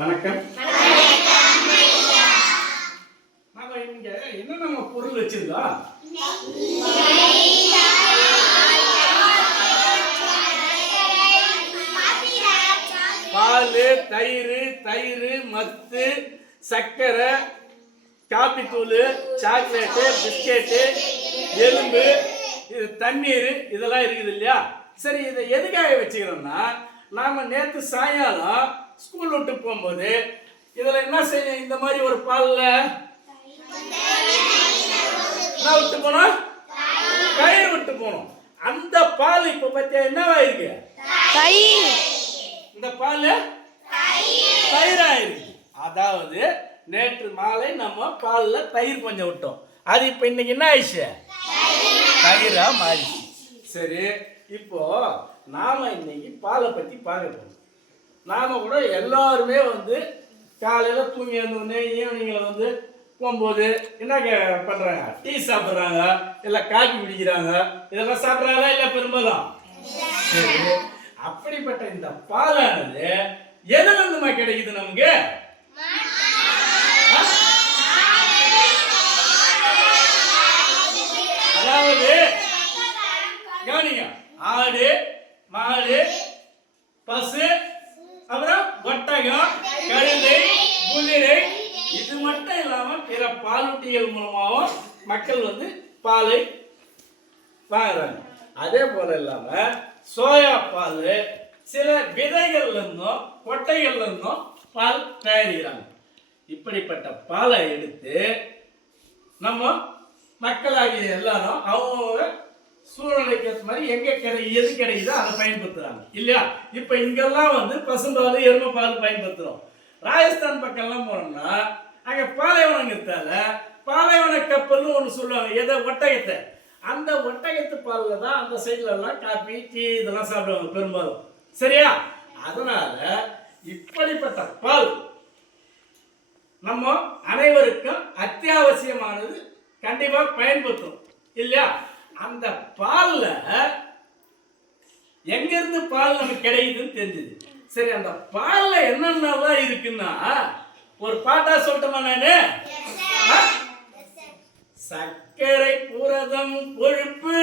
வணக்கம். நாம இங்க என்னென்ன பொருள் வச்சிருக்கோம்? பால், தயிர், மத்து, சர்க்கரை, காபி தூள், சாக்லேட்டு, பிஸ்கெட்டு, எலும்பு, இது தண்ணீர், இதெல்லாம் இருக்குது இல்லையா? சரி, இதை எதுக்காக வச்சுக்கிறோம்னா, நாம நேற்று சாயங்காலம் ஸ்கூல் விட்டு போகும்போது இதில் என்ன செய்யணும்? இந்த மாதிரி ஒரு பாலில் என்ன விட்டு போனோம்? தயிர் விட்டு போனோம். அந்த பால் இப்போ பத்தியா என்னவா இருக்கு? இந்த பால் தயிராயிருக்கு. அதாவது நேற்று மாலை நம்ம பாலில் தயிர் கொஞ்சம் விட்டோம். அது இப்போ இன்னைக்கு என்ன ஆயிடுச்சு? தயிரா மாறிடுச்சு. சரி, இப்போ நாம இன்னைக்கு பாலை பற்றி பார்க்க போறோம். நாம கூட எல்லாருமே காலையில் தூங்கி வந்தோடனே ஈவினிங்கில் போகும்போது என்ன பண்ணுறாங்க? டீ சாப்பிட்றாங்க, இல்லை காஃபி குடிக்கிறாங்க. இதெல்லாம் சாப்பிட்றாங்களா இல்லை? பெரும்பாலும். சரி, அப்படிப்பட்ட இந்த பாலானது எதுலேருந்துமா கிடைக்குது நமக்கு? அதாவது கவனிங்க, ஆடு, மாடு, பசு, அப்புறம் ஒட்டகம், கழுதை, குதிரை, இது மட்டும் இல்லாம பிற பாலூட்டிகள் மூலமாகவும் மக்கள் பாலை வாங்குறாங்க. அதே போல இல்லாம சோயா பால், சில விதைகள்ல இருந்தும் கொட்டைகள்ல இருந்தும் பால் தயாரிக்கிறாங்க. இப்படிப்பட்ட பாலை எடுத்து நம்ம மக்களாகிய எல்லாரும் அவங்க சூழ்நிலைக்கு ஏற்ற மாதிரி எது கிடைக்குதோ அதை பயன்படுத்துறாங்க இல்லையா? இப்ப இங்கெல்லாம் பசும்பால், எருமை பால் பயன்படுத்துறோம். ராஜஸ்தான் பக்கம்லாம் போனோம்னா அங்க பாலைவனங்கிறதால பாலைவன கப்பல்னு ஒன்று சொல்லுவாங்க. எதை? ஒட்டகத்தை. அந்த ஒட்டகத்து பாலில் தான் அந்த சைட்ல எல்லாம் காபி, டீ இதெல்லாம் சாப்பிடுவாங்க பெரும்பாலும். சரியா? அதனால இப்படிப்பட்ட பால் நம்ம அனைவருக்கும் அத்தியாவசியமானது, கண்டிப்பா பயன்படுத்தும் இல்லையா? அந்த பால்ல எங்க இருந்து பால் நமக்கு கிடைக்குதுன்னு தெரிஞ்சது. சரி, அந்த பால்ல என்னென்னலாம் இருக்குன்னா ஒரு பாட்டா சொல்லட்டுமா நானு? சர்க்கரை, புரதம், கொழுப்பு.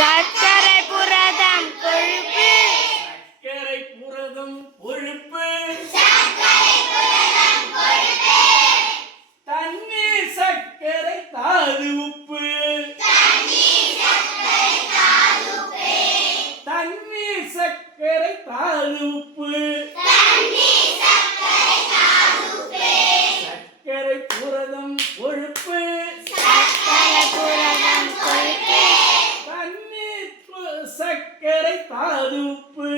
சர்க்கரை, புரதம், கொழுப்பு. சர்க்கரை, புரதம், கொழுப்பு. தண்ணீர், சர்க்கரை, தாது, உப்பு. தண்ணீர், சர்க்கரை, தாது, உப்பு. சர்க்கரை, புரதம், கொழுப்பு. தண்ணீர், சர்க்கரை, தாது, உப்பு.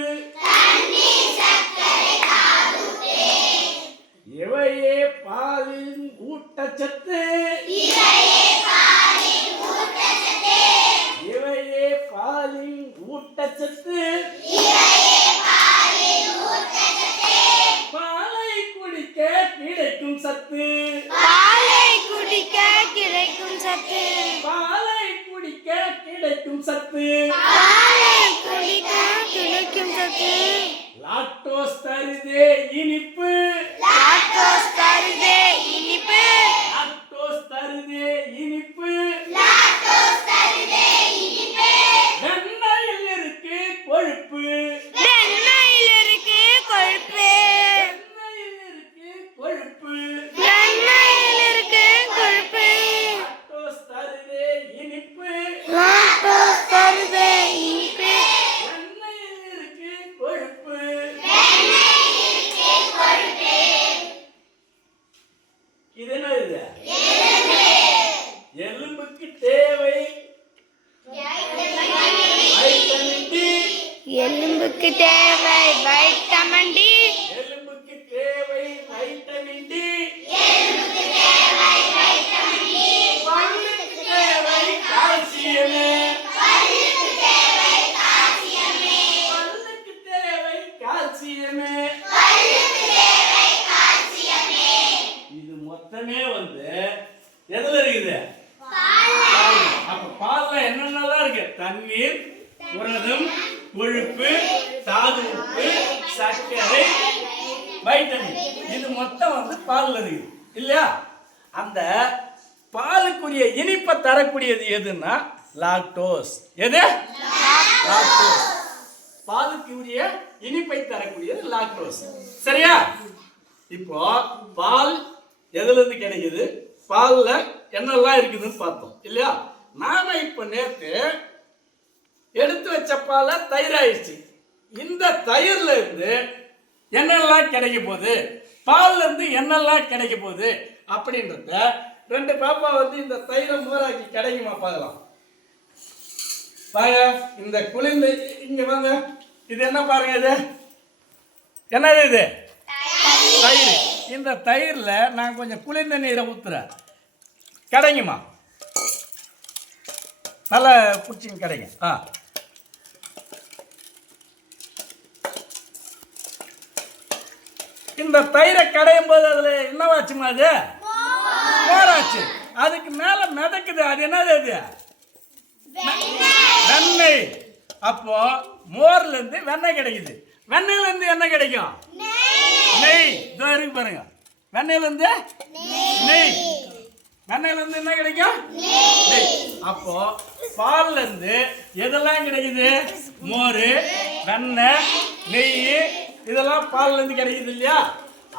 இவையே பாலின் ஊட்டச்சத்து. இவையே பாலின் ஊட்டச்சத்து. பாலை குடிக்க கிடைக்கும் சத்து. பாலை குடிக்க கிடைக்கும் சத்து. பாலை குடிக்க கிடைக்கும் சத்து. பாலை குடிக்க கிடைக்கும் சத்து. லாக்டோஸ் தருதே இனிப்பு. லாக்டோஸ் தருதே இனிப்பு. லாக்டோஸ் தருதே இனிப்பு. வெண்ணையில் இருக்கு கொழுப்பு. வெண்ணெயில் இருக்கு கொழுப்பு. வெண்ணையில் இருக்கு கொழுப்பு. வெண்ணெயில் இருக்கு கொழுப்பு. லாக்டோஸ் தருதே இனிப்பு. லாக்டோஸ் தருதே இனிப்பு. வெண்ணையில் இருக்கு கொழுப்பு. இது என்ன? இது எலும்புக்கு தேவை வைட்டமின் டி. எலும்புக்கு தேவை வைட்டமின் டி. எலும்புக்கு தேவை வைட்டமின் டி. பல்லுக்கு தேவை கால்சியமே. பல்லுக்கு தேவை கால்சியமே. இது மொத்தமே எதுல இருக்குது? அப்ப பால்ல என்னென்னலாம் இருக்கு? தண்ணீர், புரதம், கொழுப்பு, தாது உப்பு, சர்க்கரை, வைட்டமின். இது மொத்தம் வந்து பால்ல இருக்குது இல்லையா? அந்த பாலுக்குரிய இனிப்பை தரக்கூடியது எதுன்னா லாக்டோஸ். எது? லாக்டோஸ். பாலுக்கு உரிய இனிப்பை தரக்கூடியது லாக்டோஸ். சரியா? இப்போ பால் எதுல இருந்து கிடைக்குது, பால்ல என்னெல்லாம் இருக்குதுன்னு பார்த்தோம் இல்லையா? நாம இப்ப நேத்து எடுத்து வச்ச பால தயிர் ஆயிடுச்சு. இந்த தயிர்ல இருந்து என்னெல்லாம் கிடைக்க போகுது, பால்ல இருந்து என்னெல்லாம் கிடைக்க போகுது அப்படின்றத ரெண்டு பாப்பா வந்து இந்த தயிரை மோராக்கி கிடைக்குமா பார்க்கலாம். பாருங்க, இந்த குளிர்ந்த இங்க வாங்க. இது என்ன பாருங்க, இது என்னது? இது தயிர். இந்த தயிர்ல நான் கொஞ்சம் குளிர்ந்த நீரை ஊத்துறேன். கிடைக்குமா? நல்லா குடிச்சிங்க கிடைக்கும். இந்த தயிரை கடையும் போது அதுல என்னவாச்சுமா? அது மோராச்சு. அதுக்கு மேல மிதக்குது. அது என்னது? அது வெண்ணெய். அப்போ மோர்ல இருந்து வெண்ணெய் கிடைக்குது. வெண்ணெயில இருந்து என்ன கிடைக்கும்? நெய். இதோ இருக்கு பாருங்க. வெண்ணெயில இருந்து நெய். வெண்ணெயில இருந்து என்ன கிடைக்கும்? நெய். அப்போ பால்ல இருந்து எதெல்லாம் கிடைக்குது? மோர், வெண்ணெய், நெய், இதெல்லாம் பால்ல இருந்து கிடைக்குது இல்லையா?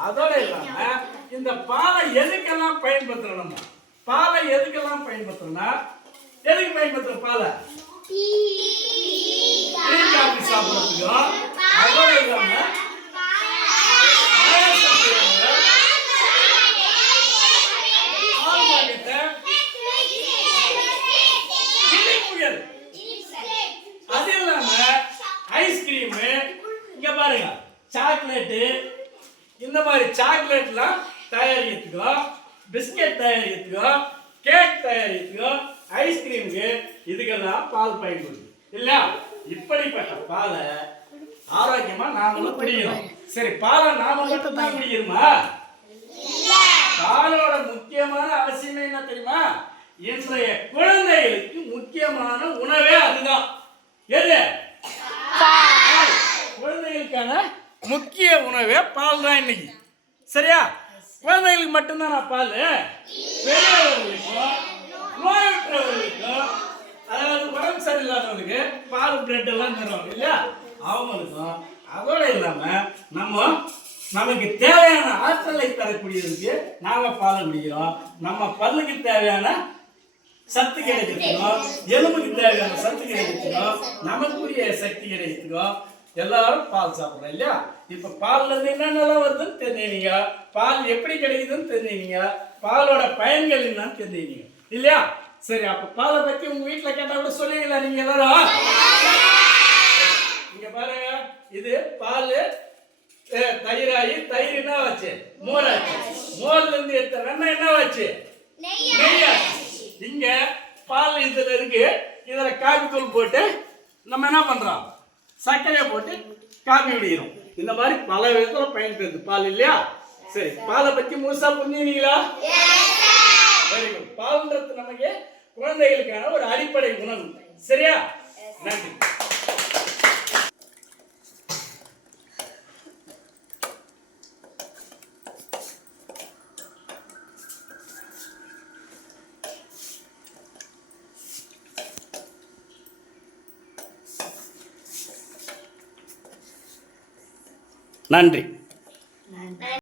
அதோட இல்லாம இந்த பாலை எதுக்கெல்லாம் பயன்படுத்துறோம்? நம்ம பாலை எதுக்கெல்லாம் பயன்படுத்துறோம்னா, எதுக்கு பயன்படுத்துறோம் பாலை? டீ காபி சாப்பிடுறதுக்கும், அதோட இல்லாம அது இல்லாம ஐஸ்கிரீம், இங்க பாருங்க சாக்லேட்டு, இந்த மாதிரி சாக்லேட்லாம் தயாரிக்கிறதுக்கும், பிஸ்கெட் தயாரிக்கிறதுக்கும், கேக் தயாரிக்கிறதுக்கும், ஐஸ்கிரீமுக்கு இதுக்கெல்லாம் பால் பயன்படுது இல்லையா? இப்படிப்பட்ட பாலை ஆரோக்கியமா நாமளும் குடிக்கிறோம். சரி, பாலை நாம மட்டும் தான் குடிக்கிறோமா? பாலோட முக்கியமான அவசியமே என்ன தெரியுமா? இன்றைய குழந்தைகளுக்கு முக்கியமான உணவே அதுதான். எது? குழந்தைகளுக்கான முக்கிய உணவே பால் தான் இன்னைக்கு. சரியா? குழந்தைகளுக்கு மட்டும்தான் நான் பால். பெரியவர்களுக்கும் நோயுற்றவர்களுக்கும், அதாவது உடம்பு சரியில்லாதவர்களுக்கு பால் பிரெட் எல்லாம் தருவாங்க இல்லையா? அவங்களுக்கும். அதோட இல்லாம நமக்கு தேவையான ஆற்றலை தரக்கூடியதுக்கு நாம பால் குடிக்கிறோம். நம்ம பல்லுக்கு தேவையான சத்து கிடைக்கிறதுக்கும், எலும்புக்கு தேவையான சத்து கிடைக்கிறதுக்கும், நமக்குரிய சக்தி கிடைக்கிறதுக்கும் எல்லாரும் பால் சாப்பிடுறோம் இல்லையா? இப்ப பால்ல இருந்து என்னென்னலாம் வருதுன்னு தெரிஞ்சுங்க, பால் எப்படி கிடைக்குதுன்னு தெரிஞ்சுங்க, பாலோட பயன்கள் என்னன்னு தெரிஞ்சுங்க இல்லையா? சரி, அப்ப பாலை பத்தி உங்க வீட்டுல கேட்டா கூட சொல்லுவீங்களா நீங்க எல்லாரும்? இங்க பாருங்க, இது பால் தயிராயி, தயிர் என்ன ஆச்சு? மோராச்சு. மோர்ல இருந்து எடுத்த வெண்ணெய் என்ன ஆச்சு? நெய்யாச்சு. இங்க பால் இதுல இருக்கு. இதுல காபி தூள் போட்டு நம்ம என்ன பண்றோம்? சர்க்கரையை போட்டு காபி குடிக்கிறோம். இந்த மாதிரி பல விதத்துல பயன்படுது பால் இல்லையா? சரி, பாலை பத்தி முழுசா புரிஞ்சுனீங்களா? Very good. பால்ன்றது நமக்கு குழந்தைகளுக்கான ஒரு அடிப்படை உணவு. சரியா? நன்றி. நன்றி.